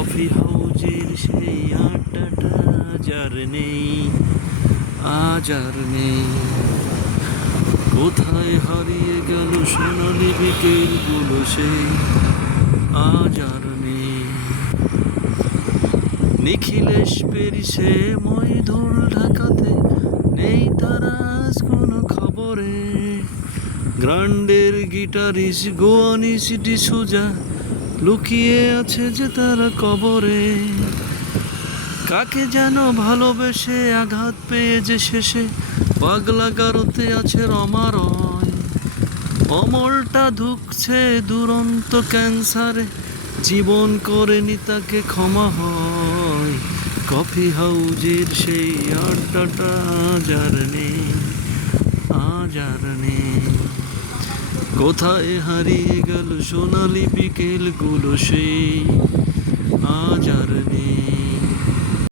Coffee হাউজের সেই আড্ডাটা যার নেই, আজ আর নেই। কোথায় হারিয়ে গেল সোনালি বিকেলগুলো সেই, আজ আর নেই। নিখিলেশ পেরিসে মইধুল ঢাকাতে নেই তারা আজ কোনো খবরে। গ্রান্ডের গিটারিস্ট গোয়ানিস ডিসুজা লুকিয়ে আছে যে তারা কবরে। কাকে যেন ভালোবেসে আঘাত পেয়ে যে শেষে পাগলা গারোতে আছে রমারয়। অমলটা ধুকছে দুরন্ত ক্যান্সারে, জীবন করেনি তাকে ক্ষমা হয়। কফি হাউজের সেই আড্ডাটা আজ আর নেই, আজ আর নেই। কোথায় হারিয়ে গেল সোনালি বিকেলগুলো সেই, আজ আর নেই।